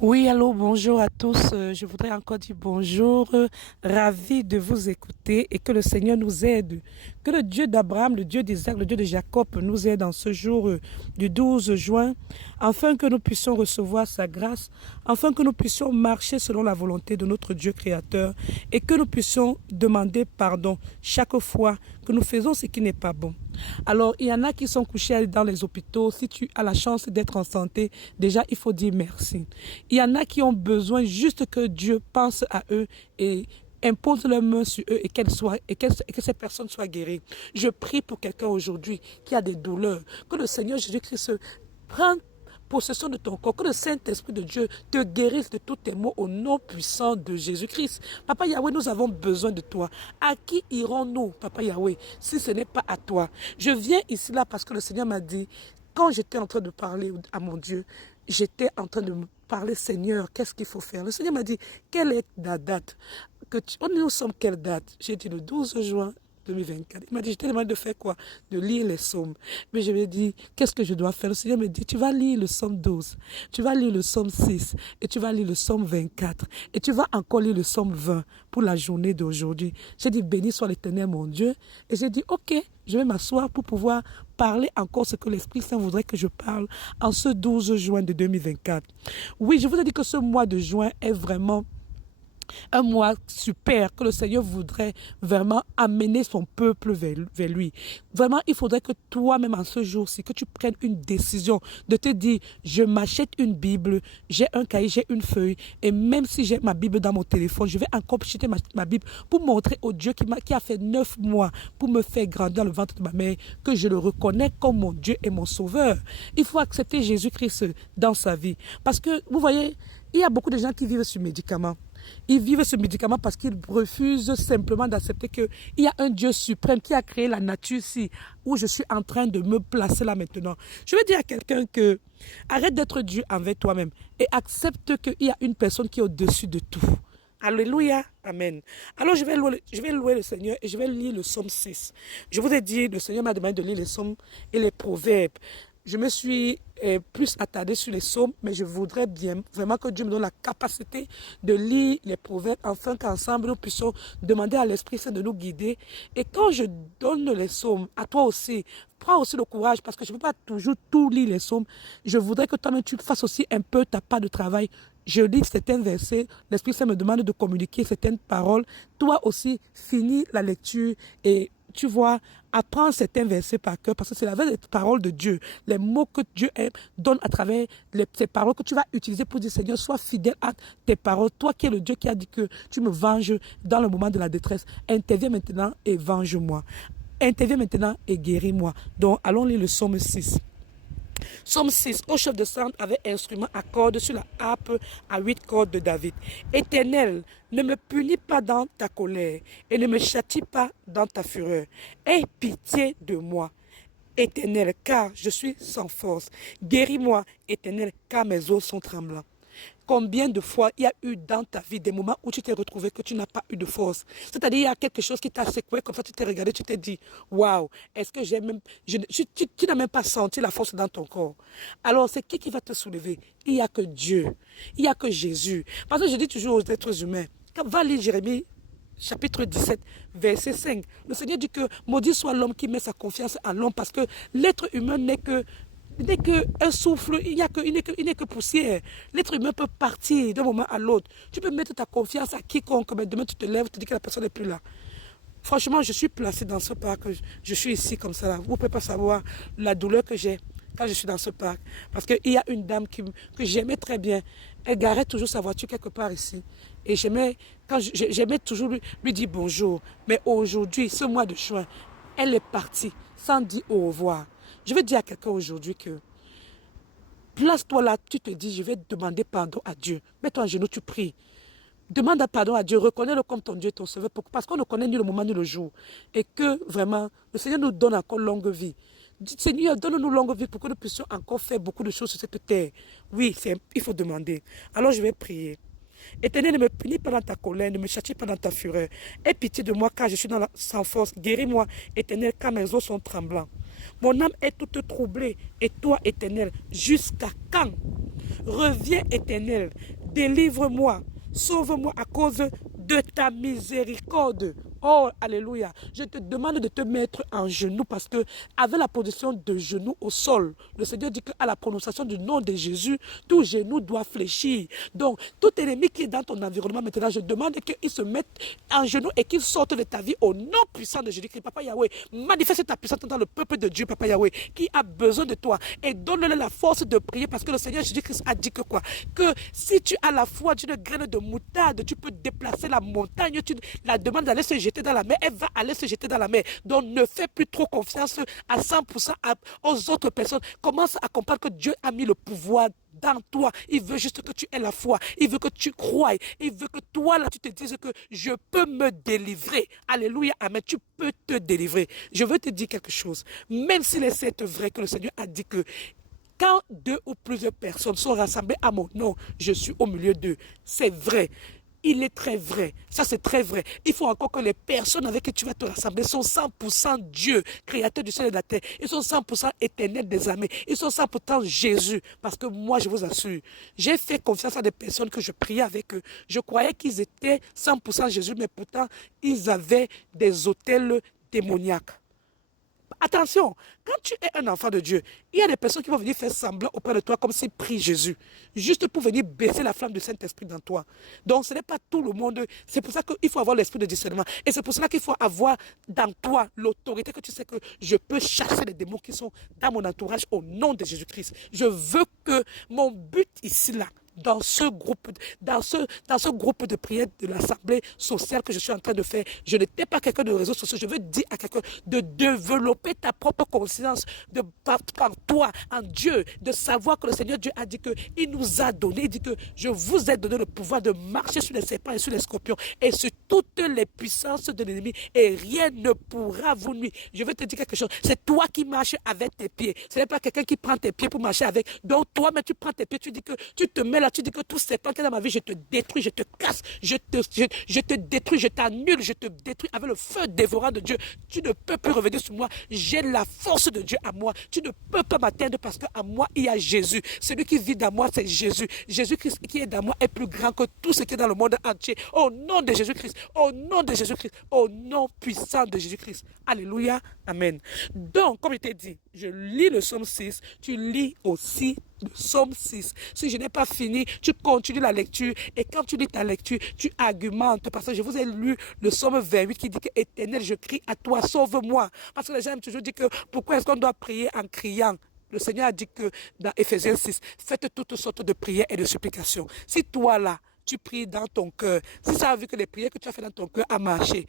Oui, allô, bonjour à tous. Je voudrais encore dire bonjour. Ravi de vous écouter et que le Seigneur nous aide. Que le Dieu d'Abraham, le Dieu d'Isaac, le Dieu de Jacob nous aide en ce jour du 12 juin, afin que nous puissions recevoir sa grâce, afin que nous puissions marcher selon la volonté de notre Dieu créateur et que nous puissions demander pardon chaque fois que nous faisons ce qui n'est pas bon. Alors, il y en a qui sont couchés dans les hôpitaux. Si tu as la chance d'être en santé, déjà, il faut dire merci. Il y en a qui ont besoin juste que Dieu pense à eux et impose leurs mains sur eux et que ces personnes soient guéries. Je prie pour quelqu'un aujourd'hui qui a des douleurs. Que le Seigneur Jésus-Christ prenne possession de ton corps, que le Saint-Esprit de Dieu te guérisse de tous tes maux au nom puissant de Jésus-Christ. Papa Yahweh, nous avons besoin de toi. À qui irons-nous, Papa Yahweh, si ce n'est pas à toi? Je viens ici là parce que le Seigneur m'a dit, quand j'étais en train de parler à mon Dieu, j'étais en train de me parler, Seigneur, qu'est-ce qu'il faut faire? Le Seigneur m'a dit, quelle est la date? Nous sommes quelle date? J'ai dit le 12 juin 2024. Il m'a dit, je t'ai demandé de faire quoi? De lire les psaumes. Mais je lui ai dit, qu'est-ce que je dois faire? Le Seigneur me dit, tu vas lire le psaume 12, tu vas lire le psaume 6, et tu vas lire le psaume 24, et tu vas encore lire le psaume 20 pour la journée d'aujourd'hui. J'ai dit, béni soit l'Éternel, mon Dieu. Et j'ai dit, ok, je vais m'asseoir pour pouvoir parler encore ce que l'Esprit Saint voudrait que je parle en ce 12 juin de 2024. Oui, je vous ai dit que ce mois de juin est vraiment un mois super que le Seigneur voudrait vraiment amener son peuple vers lui. Vraiment, il faudrait que toi-même en ce jour-ci, que tu prennes une décision de te dire, je m'achète une Bible, j'ai un cahier, j'ai une feuille, et même si j'ai ma Bible dans mon téléphone, je vais encore acheter ma Bible pour montrer au Dieu qui a fait 9 mois pour me faire grandir dans le ventre de ma mère, que je le reconnais comme mon Dieu et mon Sauveur. Il faut accepter Jésus-Christ dans sa vie. Parce que, vous voyez, il y a beaucoup de gens qui vivent sur médicaments. Ils vivent ce médicament parce qu'ils refusent simplement d'accepter qu'il y a un Dieu suprême qui a créé la nature ici, où je suis en train de me placer là maintenant. Je veux dire à quelqu'un que arrête d'être Dieu envers toi-même et accepte qu'il y a une personne qui est au-dessus de tout. Alléluia, amen. Alors je vais louer le Seigneur et je vais lire le psaume 6. Je vous ai dit, le Seigneur m'a demandé de lire les psaumes et les proverbes. Je me suis plus attardée sur les psaumes, mais je voudrais bien vraiment que Dieu me donne la capacité de lire les proverbes, afin qu'ensemble nous puissions demander à l'Esprit Saint de nous guider. Et quand je donne les psaumes, à toi aussi, prends aussi le courage, parce que je ne peux pas toujours tout lire les psaumes. Je voudrais que toi-même tu fasses aussi un peu ta part de travail. Je lis certains versets, l'Esprit Saint me demande de communiquer certaines paroles. Toi aussi, finis la lecture et tu vois, apprends certains versets par cœur, parce que c'est la vraie parole de Dieu. Les mots que Dieu donne à travers ces paroles que tu vas utiliser pour dire, Seigneur, sois fidèle à tes paroles. Toi qui es le Dieu qui a dit que tu me venges dans le moment de la détresse, interviens maintenant et venge-moi. Interviens maintenant et guéris-moi. Donc, allons lire le psaume 6. Psaume 6, au chef de centre avait instrument à cordes sur la harpe à 8 cordes de David. Éternel, ne me punis pas dans ta colère et ne me châtie pas dans ta fureur. Aie pitié de moi, Éternel, car je suis sans force. Guéris-moi, Éternel, car mes os sont tremblants. Combien de fois il y a eu dans ta vie des moments où tu t'es retrouvé que tu n'as pas eu de force? C'est-à-dire, il y a quelque chose qui t'a secoué, comme ça tu t'es regardé, tu t'es dit, waouh, est-ce que j'ai même. Tu n'as même pas senti la force dans ton corps. Alors, c'est qui va te soulever? Il n'y a que Dieu. Il n'y a que Jésus. Parce que je dis toujours aux êtres humains, va lire Jérémie chapitre 17, verset 5. Le Seigneur dit que maudit soit l'homme qui met sa confiance en l'homme, parce que l'être humain n'est qu'un souffle, il n'est que poussière. L'être humain peut partir d'un moment à l'autre. Tu peux mettre ta confiance à quiconque, mais demain tu te lèves, tu te dis que la personne n'est plus là. Franchement, je suis placé dans ce parc, je suis ici comme ça. Là. Vous ne pouvez pas savoir la douleur que j'ai quand je suis dans ce parc. Parce qu'il y a une dame que j'aimais très bien. Elle garait toujours sa voiture quelque part ici. Et j'aimais toujours lui dire bonjour. Mais aujourd'hui, ce mois de juin, elle est partie sans dire au revoir. Je veux dire à quelqu'un aujourd'hui que place-toi là, tu te dis, je vais demander pardon à Dieu. Mets-toi en genoux, tu pries. Demande pardon à Dieu, reconnais-le comme ton Dieu et ton Sauveur, parce qu'on ne connaît ni le moment ni le jour. Et que vraiment, le Seigneur nous donne encore longue vie. Dis, Seigneur, donne-nous longue vie pour que nous puissions encore faire beaucoup de choses sur cette terre. Oui, il faut demander. Alors je vais prier. Éternel, ne me punis pas dans ta colère, ne me châtie pas dans ta fureur. Aie pitié de moi car je suis sans force. Guéris-moi, Éternel, car mes os sont tremblants. Mon âme est toute troublée. Et toi, Éternel, jusqu'à quand? Reviens, Éternel, délivre-moi, sauve-moi à cause de ta miséricorde. Oh, alléluia. Je te demande de te mettre en genoux parce que avec la position de genoux au sol, le Seigneur dit qu'à la prononciation du nom de Jésus, tout genou doit fléchir. Donc, tout ennemi qui est dans ton environnement maintenant, je demande qu'il se mette en genoux et qu'il sorte de ta vie au nom puissant de Jésus-Christ. Papa Yahweh, manifeste ta puissance dans le peuple de Dieu, Papa Yahweh, qui a besoin de toi et donne-le la force de prier parce que le Seigneur Jésus-Christ a dit que quoi? Que si tu as la foi d'une graine de moutarde, tu peux déplacer la montagne, tu la demandes d'aller se jeter dans la mer, elle va aller se jeter dans la mer. Donc ne fais plus trop confiance à 100% aux autres personnes. Commence à comprendre que Dieu a mis le pouvoir dans toi. Il veut juste que tu aies la foi. Il veut que tu croies. Il veut que toi, là, tu te dises que je peux me délivrer. Alléluia, amen. Tu peux te délivrer. Je veux te dire quelque chose. Même s'il est certes vrai que le Seigneur a dit que quand 2 ou plusieurs personnes sont rassemblées à mon nom, je suis au milieu d'eux. C'est vrai. Il est très vrai. Ça, c'est très vrai. Il faut encore que les personnes avec qui tu vas te rassembler sont 100% Dieu, créateur du ciel et de la terre. Ils sont 100% éternel des armées. Ils sont 100% Jésus. Parce que moi, je vous assure, j'ai fait confiance à des personnes que je priais avec eux. Je croyais qu'ils étaient 100% Jésus, mais pourtant, ils avaient des autels démoniaques. Attention, quand tu es un enfant de Dieu, il y a des personnes qui vont venir faire semblant auprès de toi comme s'ils prient Jésus, juste pour venir baisser la flamme du Saint-Esprit dans toi. Donc ce n'est pas tout le monde, c'est pour ça qu'il faut avoir l'esprit de discernement. Et c'est pour cela qu'il faut avoir dans toi l'autorité que tu sais que je peux chasser les démons qui sont dans mon entourage au nom de Jésus-Christ. Je veux que mon but ici là, dans ce groupe de prière de l'Assemblée sociale que je suis en train de faire, je n'étais pas quelqu'un de réseaux sociaux. Je veux dire à quelqu'un de développer ta propre conscience par toi, en Dieu, de savoir que le Seigneur Dieu a dit qu'il nous a donné, il dit que je vous ai donné le pouvoir de marcher sur les serpents et sur les scorpions et sur toutes les puissances de l'ennemi et rien ne pourra vous nuire. Je veux te dire quelque chose, c'est toi qui marches avec tes pieds. Ce n'est pas quelqu'un qui prend tes pieds pour marcher avec. Donc toi, mais tu prends tes pieds, tu dis que tu te mets là, tu dis que tout serpent qui est dans ma vie, je te détruis, je te casse, je te détruis, je t'annule, je te détruis avec le feu dévorant de Dieu. Tu ne peux plus revenir sur moi. J'ai la force de Dieu à moi. Tu ne peux pas m'atteindre parce qu'à moi, il y a Jésus. Celui qui vit dans moi, c'est Jésus. Jésus-Christ qui est dans moi est plus grand que tout ce qui est dans le monde entier. Au nom de Jésus-Christ, au nom de Jésus-Christ, au nom puissant de Jésus-Christ. Alléluia, amen. Donc, comme je t'ai dit, je lis le psaume 6, tu lis aussi le psaume 6. Si je n'ai pas fini, tu continues la lecture et quand tu lis ta lecture, tu argumentes parce que je vous ai lu le psaume 28 qui dit que Éternel, je crie à toi, sauve-moi. Parce que les gens aiment toujours dire que pourquoi est-ce qu'on doit prier en criant? Le Seigneur a dit que dans Éphésiens 6, faites toutes sortes de prières et de supplications. Si toi là, tu pries dans ton cœur, si ça a vu que les prières que tu as fait dans ton cœur a marché,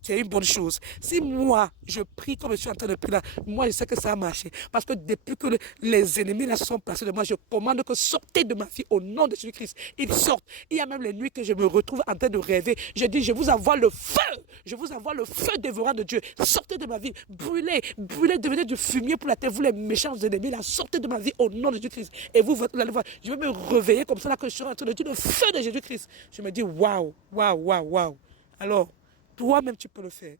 c'est une bonne chose. Si moi, je prie comme je suis en train de prier là, moi, je sais que ça a marché. Parce que depuis que les ennemis là se sont passés de moi, je commande que sortez de ma vie au nom de Jésus-Christ. Ils sortent. Il y a même les nuits que je me retrouve en train de rêver. Je dis, je vous envoie le feu. Je vous envoie le feu dévorant de Dieu. Sortez de ma vie. Brûlez, brûlez, devenez du fumier pour la terre. Vous les méchants ennemis là, sortez de ma vie au nom de Jésus-Christ. Et vous allez voir, je vais me réveiller comme ça là que je suis en train de dire le feu de Jésus-Christ. Je me dis, waouh, waouh, waouh, waouh. Alors, toi-même, tu peux le faire.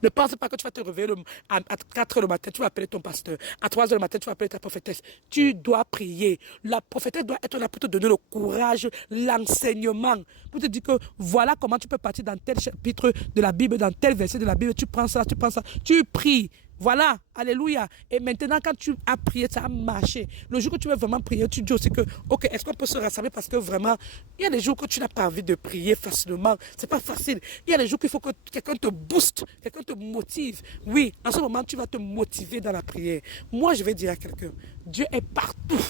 Ne pense pas que tu vas te réveiller à 4 heures le matin, tu vas appeler ton pasteur. À 3 heures le matin, tu vas appeler ta prophétesse. Tu dois prier. La prophétesse doit être là pour te donner le courage, l'enseignement. Pour te dire que voilà comment tu peux partir dans tel chapitre de la Bible, dans tel verset de la Bible. Tu prends ça, tu prends ça. Tu pries. Voilà, alléluia. Et maintenant, quand tu as prié, ça a marché. Le jour que tu veux vraiment prier, tu dis aussi que, ok, est-ce qu'on peut se rassembler parce que vraiment, il y a des jours que tu n'as pas envie de prier facilement. C'est pas facile. Il y a des jours qu'il faut que quelqu'un te booste, quelqu'un te motive. Oui, en ce moment, tu vas te motiver dans la prière. Moi, je vais dire à quelqu'un, Dieu est partout.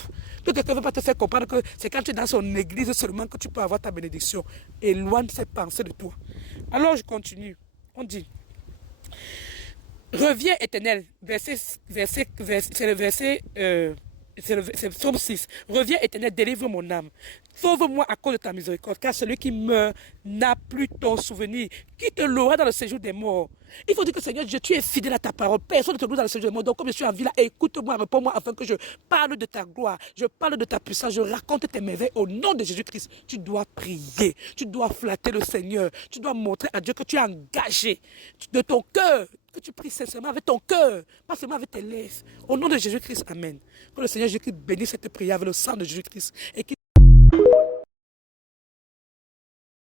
Que quelqu'un ne veut pas te faire comprendre que c'est quand tu es dans son église seulement que tu peux avoir ta bénédiction. Éloigne ces pensées de toi. Alors, je continue. On dit... Reviens, Éternel, c'est le psaume 6. Reviens, Éternel, délivre mon âme. Sauve-moi à cause de ta miséricorde, car celui qui meurt n'a plus ton souvenir. Qui te l'aura dans le séjour des morts? Il faut dire que Seigneur Dieu, tu es fidèle à ta parole. Personne ne te loue dans le Seigneur. Donc comme je suis en vie là, écoute-moi, réponds-moi afin que je parle de ta gloire, je parle de ta puissance, je raconte tes merveilles au nom de Jésus-Christ. Tu dois prier, tu dois flatter le Seigneur, tu dois montrer à Dieu que tu es engagé de ton cœur, que tu pries sincèrement avec ton cœur, pas seulement avec tes lèvres. Au nom de Jésus-Christ, amen. Que le Seigneur Jésus-Christ bénisse cette prière avec le sang de Jésus-Christ et qu'il